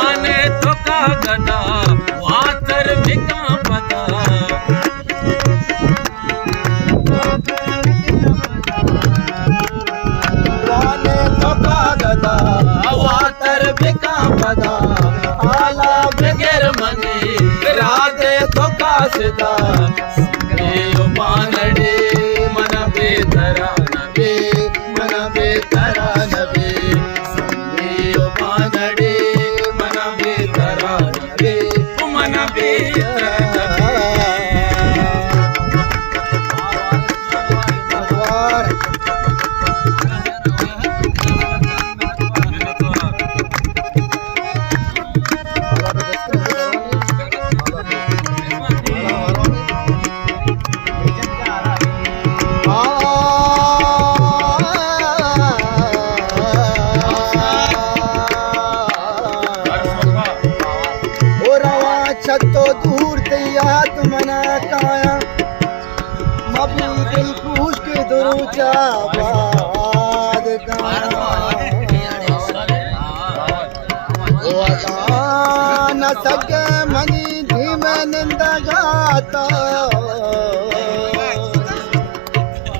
आने तो का गदा वातर बिका पदा आने तो का गदा वातर बिका पदा आला बगैर मने राधे तो का सदा यो मानड़े मन बेतरा नबे मन बेतरा नबे यो मानड़े मन बेतरा नबे मन बेतर छतो दूर ते याद मना काया मबू दिल पूछ के दुरुचा बाद न सके मनी धीमे निंद गाता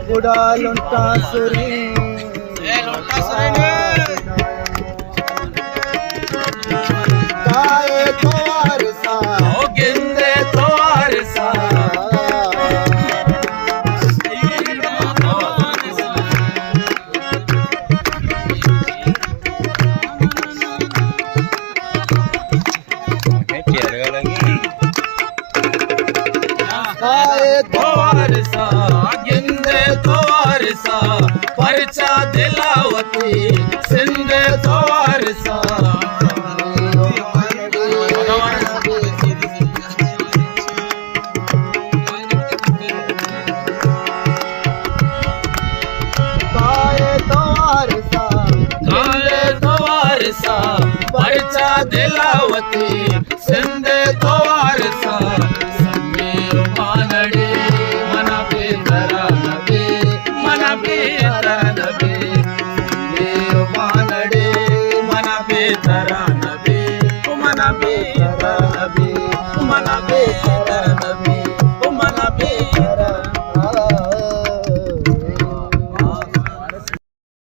बुढ़ा लुंटा सुरी काए तोर सा गिंदे तोर सा काए तोर सा गिंदे तोर सा परचा दिलावती सिंधे तोर सा परचा दिला